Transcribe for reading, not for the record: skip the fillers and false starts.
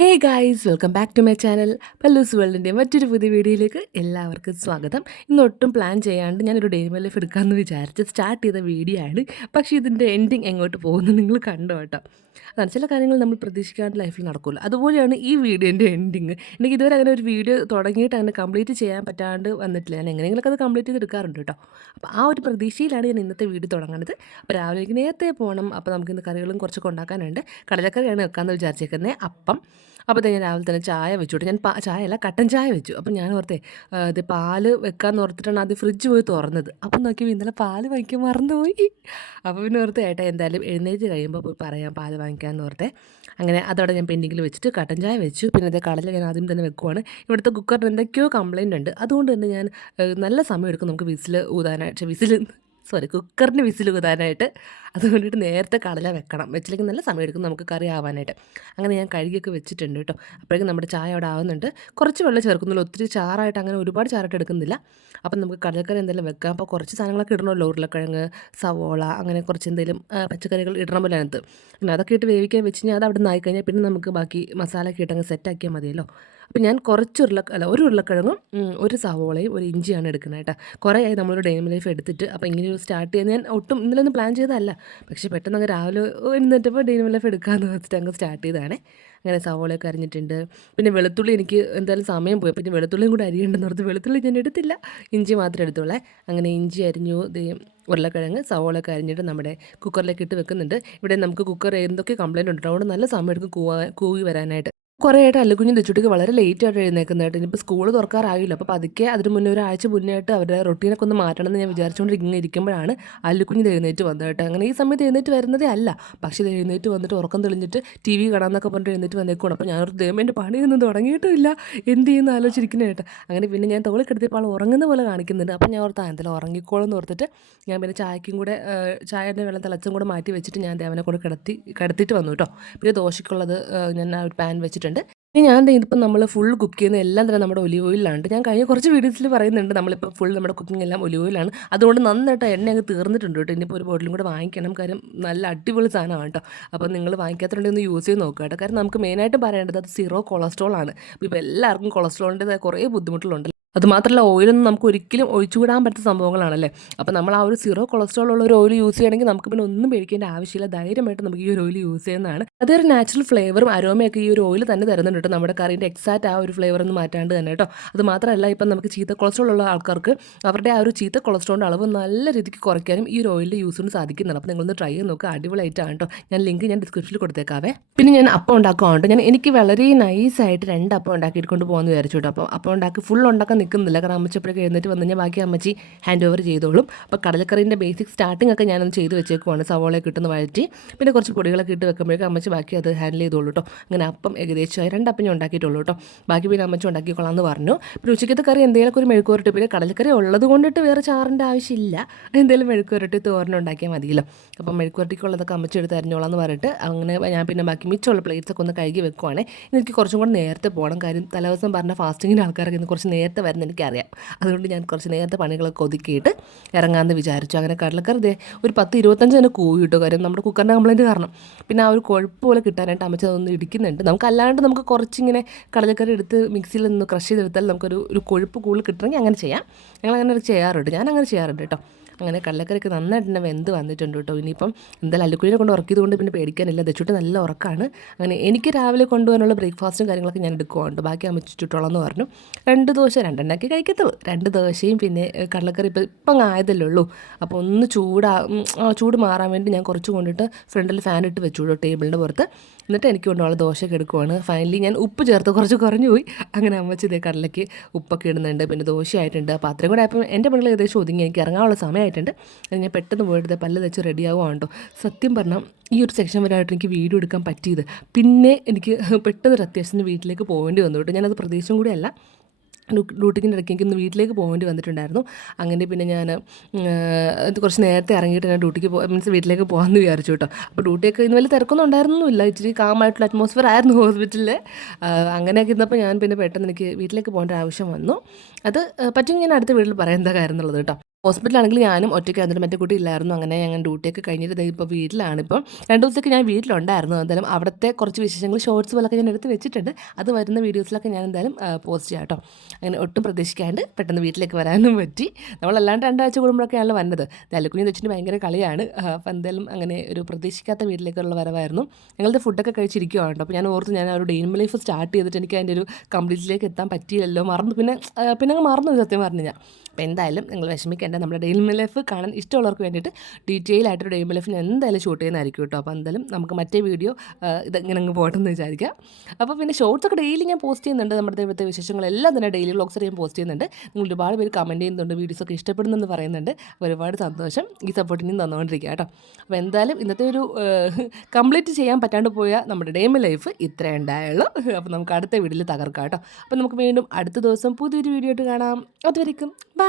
Hey guys, welcome back to my channel. പല്ലൂസ് വേൾഡിൻ്റെ മറ്റൊരു പുതിയ വീഡിയോയിലേക്ക് എല്ലാവർക്കും സ്വാഗതം. ഇന്ന് ഒട്ടും പ്ലാൻ ചെയ്യാണ്ട് ഞാനൊരു ഡേ മൈ ലൈഫ് എടുക്കാമെന്ന് വിചാരിച്ച് സ്റ്റാർട്ട് ചെയ്ത വീഡിയോ ആണ്. പക്ഷേ ഇതിൻ്റെ എൻഡിങ് എങ്ങോട്ട് പോകുന്നു നിങ്ങൾ കണ്ടോ കേട്ടോ. അതാണ് ചില കാര്യങ്ങൾ നമ്മൾ പ്രതീക്ഷിക്കാണ്ട് ലൈഫിൽ നടക്കില്ല. അതുപോലെയാണ് ഈ വീഡിയോൻ്റെ എൻഡിങ്. എനിക്ക് ഇതുവരെ അങ്ങനെ ഒരു വീഡിയോ തുടങ്ങിയിട്ട് അങ്ങനെ കംപ്ലീറ്റ് ചെയ്യാൻ പറ്റാണ്ട് വന്നിട്ടില്ല. ഞാൻ എങ്ങനെയെങ്കിലുമൊക്കെ അത് കംപ്ലീറ്റ് ചെയ്തെടുക്കാറുണ്ട് കേട്ടോ. അപ്പോൾ ആ ഒരു പ്രതീക്ഷയിലാണ് ഞാൻ ഇന്നത്തെ വീഡിയോ തുടങ്ങുന്നത്. അപ്പോൾ രാവിലെ എനിക്ക് നേരത്തെ പോകണം. അപ്പോൾ നമുക്കിന്ന് കറികളും കുറച്ചൊക്കെ ഉണ്ടാക്കാനുണ്ട്. കടലക്കറിയാണ് വെക്കാമെന്ന് വിചാരിച്ചേക്കുന്നത്. അപ്പം അപ്പോൾ ഞാൻ രാവിലെ തന്നെ ചായ വെച്ചു. ഞാൻ ചായ അല്ല, കട്ടൻ ചായ വെച്ചു. അപ്പം ഞാൻ ഓർത്തേ ഇത് പാല് വെക്കാമെന്ന് ഓർത്തിട്ടാണ് ആദ്യം ഫ്രിഡ്ജ് പോയി തുറന്നത്. അപ്പം നോക്കിയപ്പോൾ ഇന്നലെ പാല് വാങ്ങിക്കാൻ മറന്നുപോയി. അപ്പോൾ പിന്നെ ഓർത്ത് ഏട്ടാ എന്തായാലും എഴുന്നേറ്റ് കഴിയുമ്പോൾ പോയി പറയാം പാല് വാങ്ങിക്കാമെന്ന് ഓർത്തേ. അങ്ങനെ അതോടെ ഞാൻ പെൻഡിങ്ങിൽ വെച്ചിട്ട് കട്ടൻ ചായ വെച്ചു. പിന്നെ ഇത് കടല ഞാൻ ആദ്യം തന്നെ വെക്കുവാണ്. ഇവിടുത്തെ കുക്കറിന് എന്തൊക്കെയോ കംപ്ലയിൻ്റ് ഉണ്ട്. അതുകൊണ്ട് തന്നെ ഞാൻ നല്ല സമയം എടുക്കും നമുക്ക് കുക്കറിന് വിസിൽ കുതാനായിട്ട്. അതുകൊണ്ടിട്ട് നേരത്തെ കടല വെച്ചില്ലെങ്കിൽ നല്ല സമയം എടുക്കും നമുക്ക് കറി ആവാനായിട്ട്. അങ്ങനെ ഞാൻ കഴുകിയൊക്കെ വെച്ചിട്ടുണ്ട് കേട്ടോ. അപ്പോഴേക്കും നമ്മുടെ ചായ അവിടെ ആവുന്നുണ്ട്. കുറച്ച് വെള്ളം ചേർക്കുന്നുള്ളൂ, ഒത്തിരി ചാറായിട്ട് അങ്ങനെ ഒരുപാട് ചാറായിട്ട് എടുക്കുന്നില്ല. അപ്പം നമുക്ക് കടലക്കറി എന്തെങ്കിലും വെക്കാം. അപ്പോൾ കുറച്ച് സാധനങ്ങളൊക്കെ ഇടണമല്ലോ, ഉരുളക്കിഴങ്ങ്, സവോള, അങ്ങനെ കുറച്ച് എന്തെങ്കിലും പച്ചക്കറികൾ ഇടണമല്ലോ അതിനകത്ത്. പിന്നെ അതൊക്കെ ഇട്ട് വേവിക്കാൻ വെച്ച് കഴിഞ്ഞാൽ അത് അവിടെ നിന്ന് ആയിക്കഴിഞ്ഞാൽ പിന്നെ നമുക്ക് ബാക്കി മസാലയൊക്കെ ഇട്ടങ്ങ് സെറ്റാക്കിയാൽ മതിയല്ലോ. അപ്പോൾ ഞാൻ ഒരു ഉരുളക്കിഴങ്ങും ഒരു സവോളയും ഒരു ഇഞ്ചിയാണ് എടുക്കുന്നത് കേട്ടോ. കുറേ ആയി നമ്മളൊരു ഡേ മൈ ലൈഫ് എടുത്തിട്ട്. അപ്പോൾ ഇങ്ങനെ ഒരു സ്റ്റാർട്ട് ചെയ്യാൻ ഞാൻ ഒട്ടും ഇന്നലെ ഒന്നും പ്ലാൻ ചെയ്തതല്ല. പക്ഷേ പെട്ടെന്ന് അങ്ങ് രാവിലെ എഴുന്നേറ്റപ്പോൾ ഡേ മൈ ലൈഫ് എടുക്കാമെന്ന് വെച്ചിട്ട് അങ്ങ് സ്റ്റാർട്ട് ചെയ്തതാണേ. അങ്ങനെ സവോളയൊക്കെ അരിഞ്ഞിട്ടുണ്ട്. പിന്നെ വെളുത്തുള്ളി എനിക്ക് എന്തായാലും സമയം പോയി. പിന്നെ വെളുത്തുള്ളിയും കൂടെ അരിയേണ്ടെന്ന് ഓർത്ത് വെളുത്തുള്ളി ഞാൻ എടുത്തില്ല, ഇഞ്ചി മാത്രമേ എടുത്തുള്ളേ. അങ്ങനെ ഇഞ്ചി അരിഞ്ഞു, ഉരുളക്കിഴങ്ങ്, സവോളയൊക്കെ അരിഞ്ഞിട്ട് നമ്മുടെ കുക്കറിലേക്ക് ഇട്ട് വെക്കുന്നുണ്ട്. ഇവിടെ നമുക്ക് കുക്കർ എന്തൊക്കെ കംപ്ലയിൻ്റ് ഉണ്ട്, അതുകൊണ്ട് നല്ല സമയം എടുക്കും കൂവി വരാനായിട്ട്. കുറേ ആയിട്ട് അല്ലുകുഞ്ഞും തെച്ചുട്ടിക്ക് വളരെ ലേറ്റായിട്ട് എഴുന്നേക്കുന്നതായിട്ട്. ഇനിയിപ്പോൾ സ്കൂൾ തുറക്കാറായില്ല. അപ്പോൾ പതുക്കെ അതിന് മുന്നേ ഒരാഴ്ച മുന്നേ ആയിട്ട് അവരുടെ റൊട്ടീനൊക്കെ ഒന്ന് മാറ്റണം എന്ന് ഞാൻ ഇരിക്കുമ്പോഴാണ് അല്ലുകുഞ്ഞ് എഴുന്നേറ്റ് വന്നതായിട്ട്. അങ്ങനെ ഈ സമയത്ത് എഴുന്നേറ്റ് വരുന്നതേ അല്ല. പക്ഷേ ഇത് എഴുന്നേറ്റ് വന്നിട്ട് ഉറക്കം തെളിഞ്ഞിട്ട് ടി വി കാണാമെന്നൊക്കെ പറഞ്ഞിട്ട് എഴുന്നേറ്റ് വന്നേക്കണം. അപ്പോൾ ഞാനൊരു ദൈവം പണിയൊന്നും തുടങ്ങിയിട്ടുമില്ല, എന്ത് ചെയ്യുന്ന ആലോചിച്ചിരിക്കുന്നതായിട്ട്. അങ്ങനെ പിന്നെ ഞാൻ തോളിക്കെടുത്തിയപ്പോൾ ആൾ ഉറങ്ങുന്ന പോലെ കാണിക്കുന്നുണ്ട്. അപ്പോൾ ഞാൻ ഓർത്ത് എന്തായാലും ഉറങ്ങിക്കോളെന്ന് ഓർത്തിട്ട് ഞാൻ പിന്നെ ചായക്കും കൂടെ ചായൻ്റെ വെള്ളം തിളച്ചും കൂടെ മാറ്റി വെച്ചിട്ട് ഞാൻ ദേവനെ കൂടെ കിടത്തിയിട്ട് വന്നു കേട്ടോ. പിന്നെ ദോശയ്ക്കുള്ളത് ഞാൻ ആ ഒരു പാൻ വെച്ചിട്ടുണ്ട്. ഇനി ഇതിപ്പം നമ്മൾ ഫുൾ കുക്ക് ചെയ്യുന്ന എല്ലാം തന്നെ നമ്മുടെ ഒലിവ് ഓയിലാണ്. ഞാൻ കഴിഞ്ഞ കുറച്ച് വീഡിയോസിൽ പറയുന്നുണ്ട് നമ്മളിപ്പോൾ ഫുൾ നമ്മുടെ കുക്കിംഗ് എല്ലാം ഒലിവ് ഓയിലാണ്. അതുകൊണ്ട് നന്നായിട്ട് എണ്ണ അങ്ങ് തീർന്നിട്ടുണ്ട് കേട്ടോ. ഇനിയിപ്പോൾ ഒരു ബോട്ടിലും കൂടെ വാങ്ങിക്കണം, കാര്യം നല്ല അടിപൊളി സാധനമാണ് കേട്ടോ. അപ്പോൾ നിങ്ങൾ വാങ്ങിക്കാത്തതുകൊണ്ട് ഒന്ന് യൂസ് ചെയ്ത് നോക്കുക കേട്ടോ. കാരണം നമുക്ക് മെയിനായിട്ട് പറയേണ്ടത് അത് സീറോ കൊളസ്ട്രോൾ ആണ്. ഇപ്പോൾ എല്ലാവർക്കും കൊളസ്ട്രോളിൻ്റെ കുറേ ബുദ്ധിമുട്ടുകളുണ്ട്. അതുമാത്രമല്ല ഓയിലൊന്നും നമുക്ക് ഒരിക്കലും ഒഴിച്ചുവിടാൻ പറ്റുന്ന സംഭവങ്ങളാണല്ലേ. അപ്പോൾ നമ്മൾ ആ ഒരു സീറോ കൊളസ്ട്രോൾ ഉള്ള ഒരു ഓയിൽ യൂസ് ചെയ്യണമെങ്കിൽ നമുക്ക് പിന്നെ ഒന്നും പേടിക്കേണ്ട ആവശ്യമില്ല, ധൈര്യമായിട്ട് നമുക്ക് ഈ ഒരു ഓയിൽ യൂസ് ചെയ്യുന്നതാണ്. അതൊരു നാച്ചുറൽ ഫ്ലേവറും അരോമയൊക്കെ ഈ ഒരു ഓയിൽ തന്നെ തരുന്നുണ്ട് കേട്ടോ. നമ്മുടെ കറീൻ്റെ എക്സാക്റ്റ് ആ ഒരു ഫ്ലേവർ ഒന്നും മാറ്റാണ്ട് തന്നെ കേട്ടോ. അത് മാത്രമല്ല ഇപ്പം നമുക്ക് ചീത്ത കൊളസ്ട്രോൾ ഉള്ള ആൾക്കാർക്ക് അവരുടെ ആ ഒരു ചീത്ത കൊളസ്ട്രോളിൻ്റെ അളവ് നല്ല രീതിക്ക് കുറയ്ക്കാനും ഈ ഒരു ഓയിലിൻ്റെ യൂസ് കൊണ്ട് സാധിക്കുന്നതാണ്. അപ്പോൾ നിങ്ങളൊന്ന് ട്രൈ ചെയ്ത് നോക്കുക, അടിപൊളിയായിട്ടാണ് കേട്ടോ. ഞാൻ ലിങ്ക് ഡിസ്ക്രിപ്ഷനിൽ കൊടുത്തേക്കാവേ. പിന്നെ ഞാൻ അപ്പം ഉണ്ടാക്കുവാണ്ട് എനിക്ക് വളരെ നൈസായിട്ട് 2 അപ്പം ഉണ്ടാക്കിയിട്ട് കൊണ്ട് പോകുമെന്ന് വിചാരിച്ചു കേട്ടോ. അപ്പോൾ അപ്പം ഉണ്ടാക്കി ഫുൾ ഉണ്ടാക്കാൻ നിൽക്കുന്നില്ല, കാരണം അമ്മച്ചപ്പോഴൊക്കെ എഴുന്നേറ്റ് വന്നു കഴിഞ്ഞാൽ ബാക്കി അമ്മച്ചി ഹാൻഡ് ഓവർ ചെയ്തോളും. അപ്പോൾ കടലക്കറീൻ്റെ ബേസിക് സ്റ്റാർട്ടിംഗ് ഒക്കെ ഞാനൊന്ന് ചെയ്ത് വെച്ചേക്കുവാണ്. സവോളയൊക്കെ ഇട്ടുന്ന വഴറ്റി പിന്നെ കുറച്ച് പൊടികളൊക്കെ ഇട്ട് വെക്കുമ്പോഴേക്കും അമ്മച്ചി ബാക്കി അത് ഹാൻഡിൽ ചെയ്തോളൂ കേട്ടോ. അങ്ങനെ അപ്പം ഏകദേശം 2 അപ്പം ഞാൻ ഉണ്ടാക്കിയിട്ടുള്ളൂ കേട്ടോ. ബാക്കി പിന്നെ അമ്മച്ചി ഉണ്ടാക്കിക്കൊള്ളാമെന്ന് പറഞ്ഞു. പിന്നെ ഉച്ചക്കത്തെ കറി എന്തെങ്കിലുമൊക്കെ ഒരു മെഴുക്കുവരട്ടി, പിന്നെ കടലക്കറി ഉള്ളത് കൊണ്ടിട്ട് വേറെ ചാറിൻ്റെ ആവശ്യമില്ല, എന്തെങ്കിലും മെഴുക്കുവരട്ടി തോരൻ ഉണ്ടാക്കിയാൽ മതിയല്ലോ. അപ്പം മെഴുക്കുവരട്ടിക്കുള്ളതൊക്കെ അമ്മച്ചി എടുത്ത് അരിഞ്ഞോളാം എന്ന് പറഞ്ഞിട്ട് അങ്ങനെ ഞാൻ പിന്നെ ബാക്കി മിച്ചമുള്ള പ്ലേറ്റ്സൊക്കെ ഒന്ന് കഴുകി വെക്കുവാണേ. എനിക്ക് കുറച്ചും കൂടെ നേരത്തെ പോകണം, കാര്യം തലേദിവസം പറഞ്ഞ ഫാസ്റ്റിങ്ങിൻ്റെ ആൾക്കാരൊക്കെ ഇന്ന് കുറച്ച് നേരത്തെ വരുന്ന എനിക്കറിയാം. അതുകൊണ്ട് ഞാൻ കുറച്ച് നേരത്തെ പണികളൊക്കെ ഒതുക്കിയിട്ട് ഇറങ്ങാമെന്ന് വിചാരിച്ചു. അങ്ങനെ കടലക്കറി ഒരു 10-25 തന്നെ കൂവി കിട്ടും, കാര്യം നമ്മുടെ കുക്കറിൻ്റെ കംപ്ലയിൻറ്റ് കാരണം. പിന്നെ ആ ഒരു കൊഴുപ്പ് പോലെ കിട്ടാനായിട്ട് അമ്മച്ച അതൊന്ന് ഇടിക്കുന്നുണ്ട്. നമുക്ക് കുറച്ചിങ്ങനെ കടലക്കറി എടുത്ത് മിക്സിയിൽ നിന്ന് ക്രഷ് ചെയ്തെടുത്താൽ നമുക്കൊരു കൊഴുപ്പ് കൂടുതൽ കിട്ടണമെങ്കിൽ അങ്ങനെ ചെയ്യാം. ഞങ്ങളങ്ങനെ ചെയ്യാറുണ്ട്, ഞാനങ്ങനെ ചെയ്യാറുണ്ട് കേട്ടോ. അങ്ങനെ കടലക്കറിയൊക്കെ നന്നായിട്ട് തന്നെ വെന്ത് വന്നിട്ടുണ്ട് കേട്ടോ. ഇനിയിപ്പം എന്തായാലും അല്ലുക്കുഴിനെ കൊണ്ട് ഉറക്കിയത് കൊണ്ട് പിന്നെ പേടിക്കാനില്ല, ദച്ചുട്ട് നല്ല ഉറക്കമാണ്. അങ്ങനെ എനിക്ക് രാവിലെ കൊണ്ടുപോകാനുള്ള ബ്രേക്ക്ഫാസ്റ്റും കാര്യങ്ങളൊക്കെ ഞാൻ എടുക്കുവാണ്ട്, ബാക്കി അമ്മ ചുട്ടോളാം എന്ന് പറഞ്ഞു. 2 ദോശ 2 ഉണ്ടാക്കി കഴിക്കത്തുള്ളൂ. 2 ദോശയും പിന്നെ കടലക്കറി ഇപ്പം ആയതല്ലേ ഉള്ളൂ. അപ്പോൾ ഒന്ന് ചൂട് മാറാൻ വേണ്ടി ഞാൻ കുറച്ച് കൊണ്ടിട്ട് ഫ്രണ്ടിൽ ഫാൻ ഇട്ട് വെച്ചു കേട്ടോ ടേബിളിൻ്റെ പുറത്ത്. എന്നിട്ട് എനിക്ക് കൊണ്ടുപോകാൻ ദോശയൊക്കെ എടുക്കുവാണ്. ഫൈനലി ഞാൻ ഉപ്പ് ചേർത്ത് കുറച്ച് കുറഞ്ഞു പോയി. അങ്ങനെ അമ്മച്ചി ഇതേ കടലയ്ക്ക് ഉപ്പൊക്കെ ഇടുന്നുണ്ട്, പിന്നെ ദോശയായിട്ടുണ്ട്. അപ്പോൾ അത്രയും കൂടെ ആയപ്പോൾ എൻ്റെ പണികൾ ഏകദേശം ഒതുങ്ങി, എനിക്ക് ഇറങ്ങാനുള്ള സമയമായിട്ടുണ്ട്. ഞാൻ പെട്ടെന്ന് പോയിട്ട് പല്ല് തെച്ച് റെഡിയാവുകയാണ് കേട്ടോ. സത്യം പറഞ്ഞാൽ ഈ ഒരു സെക്ഷൻ വരെയായിട്ട് എനിക്ക് വീഡിയോ എടുക്കാൻ പറ്റിയത്. പിന്നെ എനിക്ക് പെട്ടെന്നൊരു അത്യാവശ്യത്തിന് വീട്ടിലേക്ക് പോകേണ്ടി വന്നു കേട്ടോ. ഞാനത് പ്രതീക്ഷിച്ചും കൂടി അല്ല, ഡ്യൂട്ടിക്കിൻ്റെ ഇടയ്ക്ക് എനിക്കൊന്ന് വീട്ടിലേക്ക് പോകേണ്ടി വന്നിട്ടുണ്ടായിരുന്നു. അങ്ങനെ പിന്നെ ഞാൻ കുറച്ച് നേരത്തെ ഇറങ്ങിയിട്ട് ഞാൻ വീട്ടിലേക്ക് പോകാമെന്ന് വിചാരിച്ചു കേട്ടോ. അപ്പോൾ ഡ്യൂട്ടിയൊക്കെ ഇന്ന് വലിയ തിരക്കൊന്നും ഉണ്ടായിരുന്നില്ല, ഇച്ചിരി കാമായിട്ടുള്ള അറ്റ്മോസ്ഫിയർ ആയിരുന്നു ഹോസ്പിറ്റലിൽ. അങ്ങനെയൊക്കെ ഇരുന്നപ്പോൾ ഞാൻ പിന്നെ പെട്ടെന്ന് എനിക്ക് വീട്ടിലേക്ക് പോകേണ്ട ആവശ്യം വന്നു. അത് പറ്റുമെങ്കിൽ ഞാൻ അടുത്ത വീട്ടിൽ പറയാൻ എന്താ കാര്യം എന്നുള്ളത് കേട്ടോ. ഹോസ്പിറ്റലാണെങ്കിൽ ഞാനും ഒറ്റയ്ക്കായിരുന്നിട്ട് മറ്റേ കുട്ടി ഇല്ലായിരുന്നു. അങ്ങനെ ഞങ്ങൾ ഡ്യൂട്ടിയൊക്കെ കഴിഞ്ഞിട്ട് ദേ ഇപ്പോൾ വീട്ടിലാണിപ്പം. 2 ദിവസത്തേക്ക് ഞാൻ വീട്ടിലുണ്ടായിരുന്നു. എന്തായാലും അവിടുത്തെ കുറച്ച് വിശേഷങ്ങൾ ഷോർട്സ് പോലൊക്കെ ഞാൻ എടുത്ത് വെച്ചിട്ടുണ്ട്. അത് വരുന്ന വീഡിയോസിലൊക്കെ ഞാൻ എന്തായാലും പോസ്റ്റ് ചെയ്യാം കേട്ടോ. അങ്ങനെ ഒട്ടും പ്രതീക്ഷിക്കാണ്ട് പെട്ടെന്ന് വീട്ടിലേക്ക് വരാനും പറ്റി. നമ്മളല്ലാണ്ട് 2 ആഴ്ച കൂടുമ്പോഴൊക്കെയാണല്ലോ വന്നത്. അല്ലിക്കുഞ്ഞിന്ന് വെച്ചിട്ട് ഭയങ്കര കളിയാണ്. അപ്പോൾ എന്തായാലും അങ്ങനെ ഒരു പ്രതീക്ഷിക്കാത്ത വീട്ടിലേക്കുള്ള വരവായിരുന്നു. ഞങ്ങളുടെ ഫുഡൊക്കെ കഴിച്ചിരിക്കുവാണ് കേട്ടോ. അപ്പോൾ ഞാൻ ഓർത്തു ഞാൻ ആ ഒരു day in my life start ചെയ്തിട്ട് എനിക്ക് അതിൻ്റെ ഒരു കംപ്ലീറ്റിലേക്ക് എത്താൻ പറ്റിയില്ലല്ലോ. മറന്നു പിന്നെ അങ്ങ് മറന്നു സത്യം പറഞ്ഞു ഞാൻ. അപ്പോൾ എന്തായാലും നിങ്ങൾ വിഷമിക്കേണ്ട. നമ്മുടെ ഡേ ഇൻ മൈ ലൈഫ് കാണാൻ ഇഷ്ടമുള്ളവർക്ക് വേണ്ടിയിട്ട് ഡീറ്റെയിൽ ആയിട്ടൊരു ഡേ ഇൻ മൈ ലൈഫ് ഞാൻ എന്തായാലും ഷൂട്ട് ചെയ്യുന്നതായിരിക്കും കേട്ടോ. അപ്പോൾ എന്തായാലും നമുക്ക് മറ്റേ വീഡിയോ ഇതെങ്ങനെ അങ്ങ് പോട്ടെന്ന് വിചാരിക്കാം. അപ്പോൾ പിന്നെ ഷോർട്സ് ഒക്കെ ഡെയിലി ഞാൻ പോസ്റ്റ് ചെയ്യുന്നുണ്ട്. നമ്മുടെ ഇവിടുത്തെ വിശേഷങ്ങളെല്ലാം തന്നെ ഡെയിലി വ്ളോഗ്സ് ഞാൻ പോസ്റ്റ് ചെയ്യുന്നുണ്ട്. നിങ്ങൾ ഒരുപാട് പേര് കമൻറ്റ് ചെയ്യുന്നുണ്ട്, വീഡിയോസൊക്കെ ഇഷ്ടപ്പെടുന്നെന്ന് പറയുന്നുണ്ട്. ഒരുപാട് സന്തോഷം. ഈ സപ്പോർട്ടിനും തന്നുകൊണ്ടിരിക്കുക കേട്ടോ. അപ്പോൾ എന്തായാലും ഇന്നത്തെ ഒരു കംപ്ലീറ്റ് ചെയ്യാൻ പറ്റാണ്ട് പോയ നമ്മുടെ ഡേ ഇൻ മൈ ലൈഫ് ഇത്രേ ഉണ്ടായുള്ളൂ. അപ്പോൾ നമുക്ക് അടുത്ത വീഡിയോയിൽ തകർക്കാം കേട്ടോ. അപ്പോൾ നമുക്ക് വീണ്ടും അടുത്ത ദിവസം പുതിയൊരു വീഡിയോ ആയിട്ട് കാണാം. അതുവരെയ്ക്കും ബൈ.